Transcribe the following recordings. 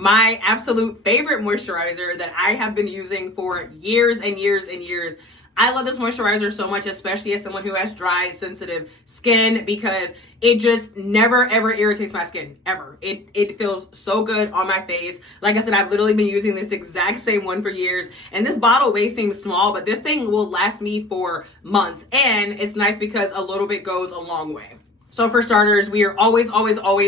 my absolute favorite moisturizer that I have been using for years and years and years. I love this moisturizer so much, especially as someone who has dry, sensitive skin, because it just never ever irritates my skin, ever. It feels so good on my face. Like I said, I've literally been using this exact same one for years, and this bottle may seem small, but this thing will last me for months, and it's nice because a little bit goes a long way. So for starters, we are always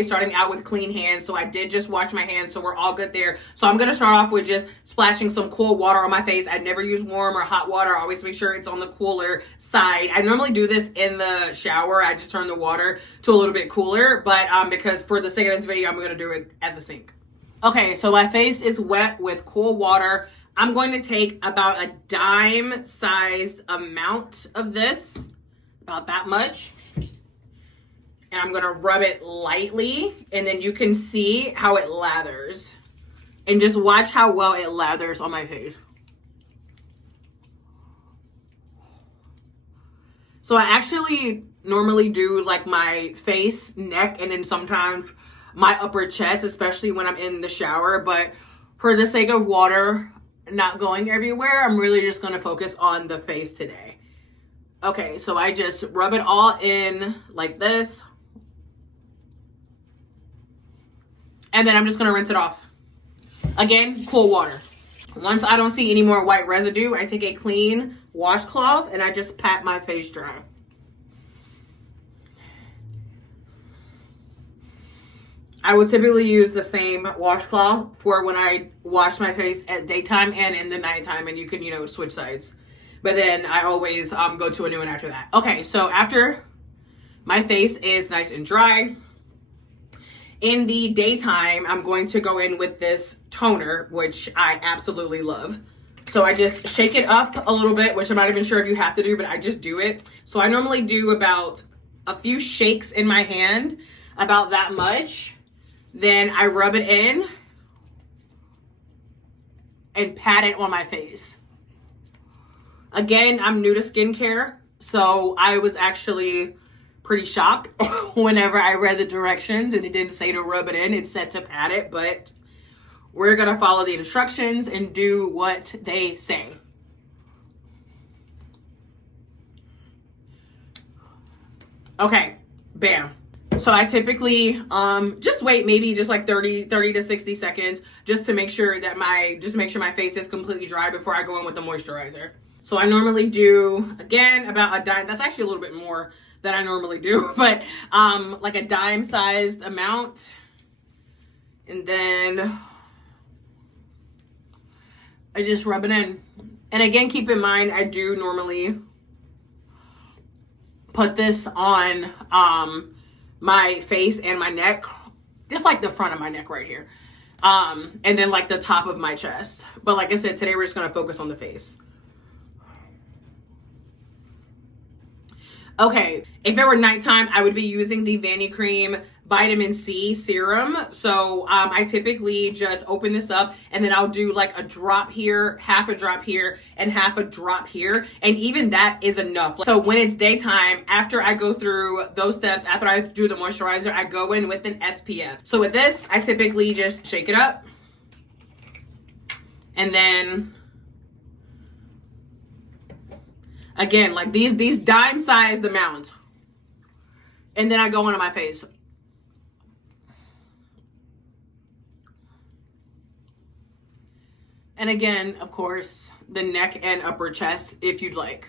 starting out with clean hands. So I did just wash my hands, so we're all good there. So I'm gonna start off with just splashing some cool water on my face. I never use warm or hot water. I always make sure it's on the cooler side. I normally do this in the shower. I just turn the water to a little bit cooler, but because for the sake of this video, I'm gonna do it at the sink. Okay, so my face is wet with cool water. I'm going to take about a dime-sized amount of this, about that much. And I'm gonna rub it lightly, and then you can see how it lathers. And just watch how well it lathers on my face. So I actually normally do like my face, neck, and then sometimes my upper chest, especially when I'm in the shower. But for the sake of water not going everywhere, I'm really just gonna focus on the face today. Okay, so I just rub it all in like this. And then I'm just gonna rinse it off. Again, cool water. Once I don't see any more white residue, I take a clean washcloth and I just pat my face dry. I would typically use the same washcloth for when I wash my face at daytime and in the nighttime, and you can, switch sides. But then I always go to a new one after that. Okay, so after my face is nice and dry, in the daytime, I'm going to go in with this toner, which I absolutely love. So I just shake it up a little bit, which I'm not even sure if you have to do, but I just do it. So I normally do about a few shakes in my hand, about that much. Then I rub it in and pat it on my face. Again, I'm new to skincare, so I was actually pretty shocked whenever I read the directions and it didn't say to rub it in, it said to pat it, but we're gonna follow the instructions and do what they say. Okay, bam. So I typically just wait maybe just like 30 to 60 seconds just to make sure that my face is completely dry before I go in with the moisturizer. So I normally do, again, about a dime. That's actually a little bit more than I normally do, but like a dime-sized amount. And then I just rub it in. And again, keep in mind, I do normally put this on my face and my neck, just like the front of my neck right here. And then like the top of my chest. But like I said, today we're just gonna focus on the face. Okay, if it were nighttime, I would be using the Vanicream vitamin C serum. So I typically just open this up and then I'll do like a drop here, half a drop here, and half a drop here. And even that is enough. So when it's daytime, after I go through those steps, after I do the moisturizer, I go in with an SPF. So with this, I typically just shake it up. And then again, like these dime-sized amounts. And then I go into my face. And again, of course, the neck and upper chest if you'd like.